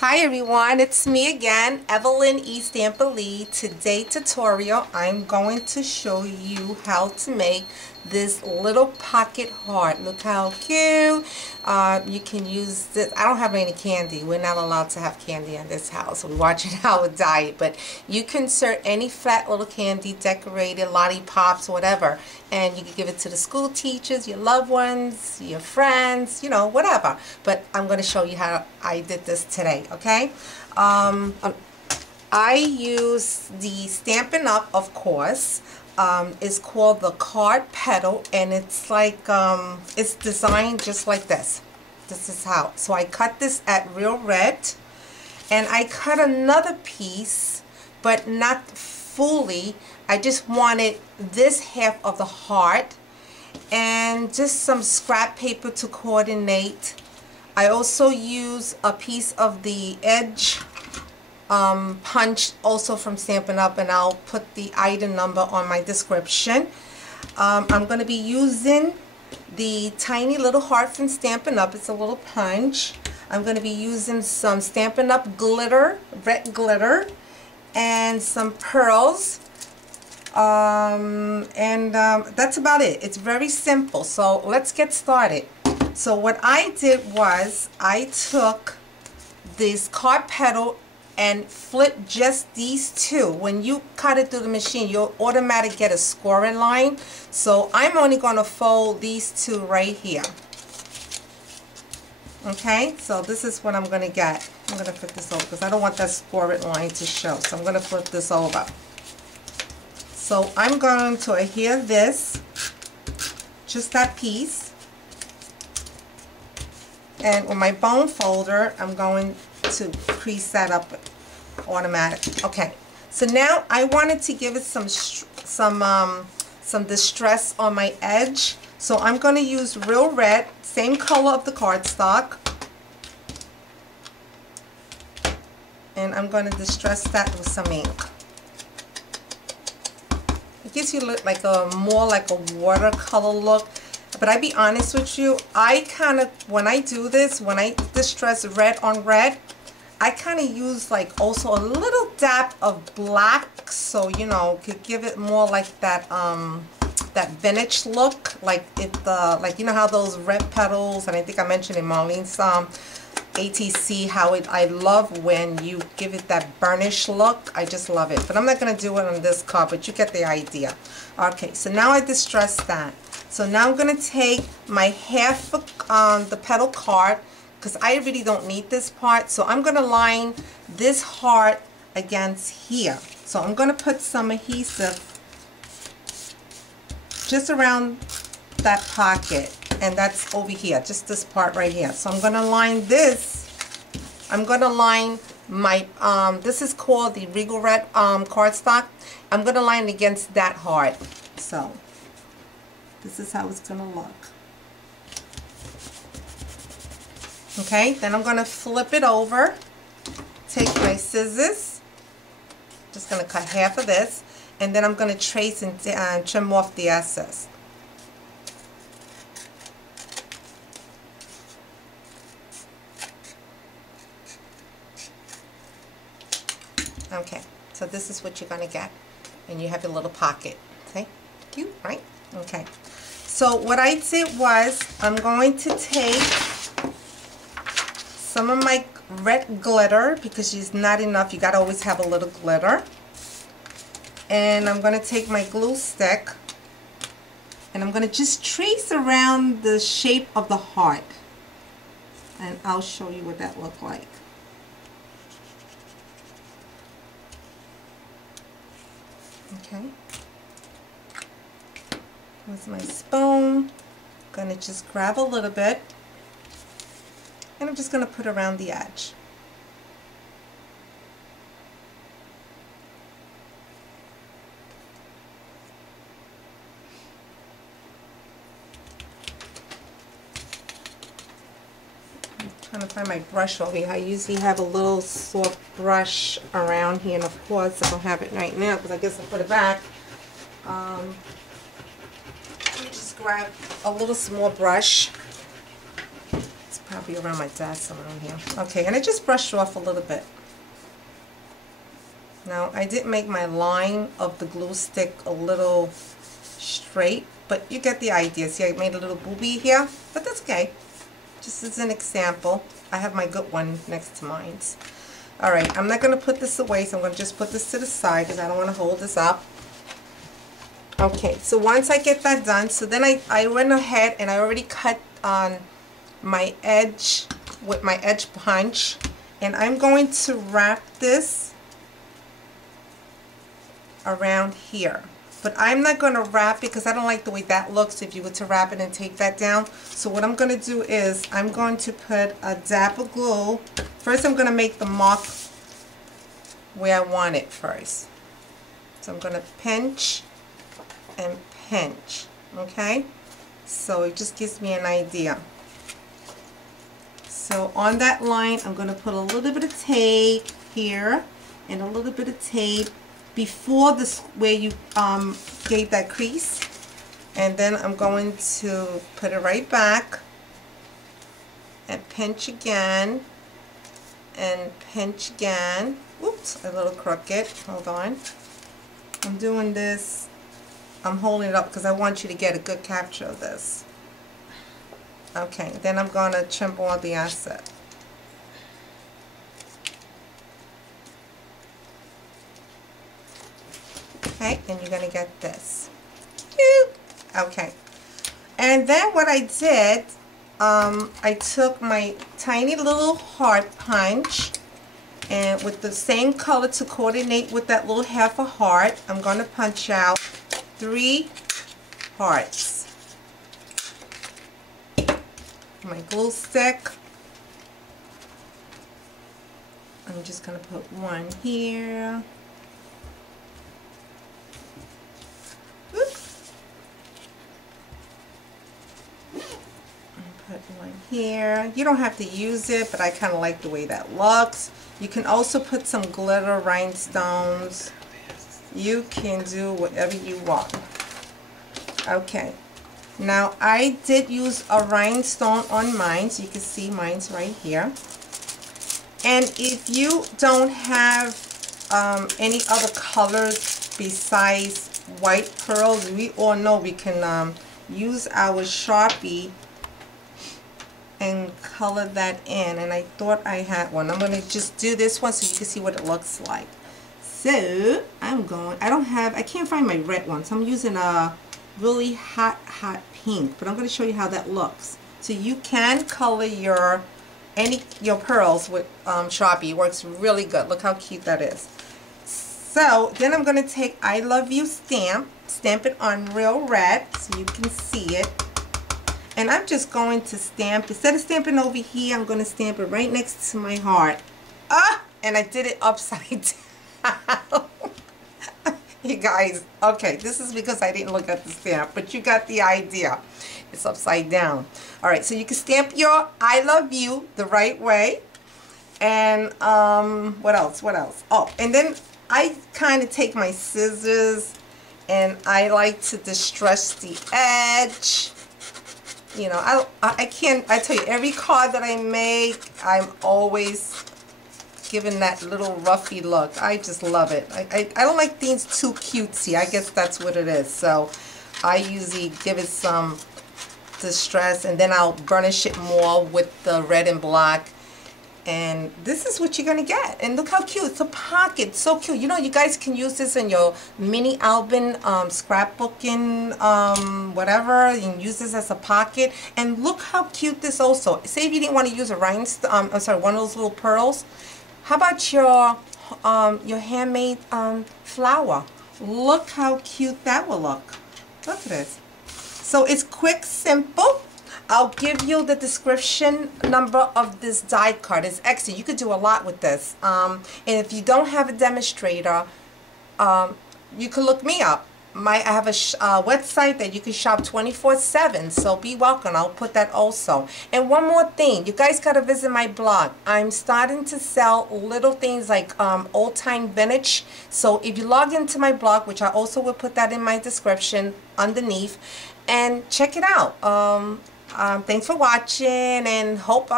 Hi everyone, it's me again, Evelyn E. Stampa-Lee. Today tutorial, I'm going to show you how to make this little pocket heart. Look how cute. You can use this. I don't have any candy. We're not allowed to have candy in this house. We're watching our diet. But you can insert any flat little candy, decorated, lollipops, whatever. And you can give it to the school teachers, your loved ones, your friends, you know, whatever. But I'm going to show you how I did this today, okay? I use the Stampin' Up, of course. It's called the card petal, and it's like it's designed just like this. This is how. So I cut this at Real Red, and I cut another piece, but not fully. I just wanted this half of the heart and just some scrap paper to coordinate. I also use a piece of the edge punch also from Stampin' Up, and I'll put the item number on my description. I'm going to be using the tiny little heart from Stampin' Up. It's a little punch. I'm going to be using some Stampin' Up glitter, red glitter, and some pearls. That's about it. It's very simple. So let's get started. So what I did was I took this card petal and flip just these two. When you cut it through the machine, you'll automatically get a scoring line. So I'm only going to fold these two right here. Okay, so this is what I'm going to get. I'm going to flip this over because I don't want that scoring line to show. So I'm going to flip this over. So I'm going to adhere this, just that piece. And with my bone folder, I'm going to crease that up automatic. Okay, so now I wanted to give it some distress on my edge, so I'm going to use Real Red, same color of the cardstock, and I'm going to distress that with some ink. It gives you look like more like a watercolor look. But I be honest with you, I kind of, when I do this, when I distress red on red, I kind of use like also a little dab of black, so you know, could give it more like that that vintage look, like if the, like, you know how those red petals, and I think I mentioned in Marlene's ATC how I love when you give it that burnished look. I just love it. But I'm not going to do it on this card, but you get the idea. Okay, so now I distressed that. So now I'm going to take my half of the petal card, because I really don't need this part. So I'm going to line this heart against here. So I'm going to put some adhesive just around that pocket, and that's over here, just this part right here. So I'm going to line this. I'm going to line my, this is called the Regal Red cardstock. I'm going to line it against that heart. So this is how it's going to look. Okay, then I'm going to flip it over, take my scissors, just going to cut half of this, and then I'm going to trace and trim off the excess. Okay, so this is what you're going to get, and you have your little pocket. Okay, cute, right? Okay, so what I did was I'm going to take some of my red glitter, because it's not enough, you got to always have a little glitter, and I'm going to take my glue stick, and I'm going to just trace around the shape of the heart, and I'll show you what that looks like. Okay, with my spoon, I'm going to just grab a little bit, and I'm just going to put around the edge. I'm trying to find my brush over here. I usually have a little soft brush around here, and of course I don't have it right now because I guess I put it back. Let me just grab a little small brush. Probably around my desk around here. Okay, and I just brushed off a little bit. Now, I did make my line of the glue stick a little straight, but you get the idea. See, I made a little boobie here, but that's okay. Just as an example. I have my good one next to mine. Alright, I'm not going to put this away, so I'm going to just put this to the side because I don't want to hold this up. Okay, so once I get that done, so then I went ahead and I already cut on my edge with my edge punch, and I'm going to wrap this around here. But I'm not going to wrap because I don't like the way that looks if you were to wrap it and take that down. So what I'm going to do is I'm going to put a dab of glue. First I'm going to make the mark where I want it first. So I'm going to pinch and pinch. Okay? So it just gives me an idea. So on that line I'm going to put a little bit of tape here and a little bit of tape before this where you gave that crease, and then I'm going to put it right back and pinch again and pinch again. Oops, a little crooked. Hold on. I'm doing this. I'm holding it up because I want you to get a good capture of this. Okay, then I'm going to trim all the asset. Okay, and you're going to get this. Okay, and then what I did, I took my tiny little heart punch, and with the same color to coordinate with that little half a heart, I'm going to punch out 3 hearts. My glue stick. I'm just going to put one here. Put one here. You don't have to use it, but I kind of like the way that looks. You can also put some glitter rhinestones. You can do whatever you want. Okay. Now I did use a rhinestone on mine, so you can see mine's right here. And if you don't have any other colors besides white pearls, we all know we can use our Sharpie and color that in, and I thought I had one. I'm going to just do this one so you can see what it looks like. So I can't find my red one, so I'm using a really hot pink, but I'm going to show you how that looks. So you can color your pearls with Sharpie. It works really good. Look how cute that is. So then I'm going to take I Love You stamp it on real red so you can see it. And I'm just going to stamp, instead of stamping over here, I'm going to stamp it right next to my heart. And I did it upside down. You guys, okay, this is because I didn't look at the stamp, but you got the idea. It's upside down. All right, so you can stamp your I Love You the right way. And what else? Oh, and then I kind of take my scissors and I like to distress the edge. You know, I tell you, every card that I make, I'm always giving that little roughy look. I just love it. I don't like things too cutesy. I guess that's what it is. So I usually give it some distress, and then I'll burnish it more with the red and black. And this is what you're going to get. And look how cute. It's a pocket. So cute. You know, you guys can use this in your mini album, scrapbooking, whatever. You can use this as a pocket. And look how cute this also. Say if you didn't want to use a rhinestone, one of those little pearls. How about your handmade flower? Look how cute that will look. Look at this. So it's quick, simple. I'll give you the description number of this die card. It's excellent. You could do a lot with this. And if you don't have a demonstrator, you can look me up. I have a website that you can shop 24/7. So be welcome. I'll put that also. And one more thing. You guys got to visit my blog. I'm starting to sell little things like old time vintage. So if you log into my blog, which I also will put that in my description underneath, and check it out. Thanks for watching, and hope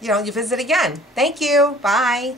you visit again. Thank you. Bye.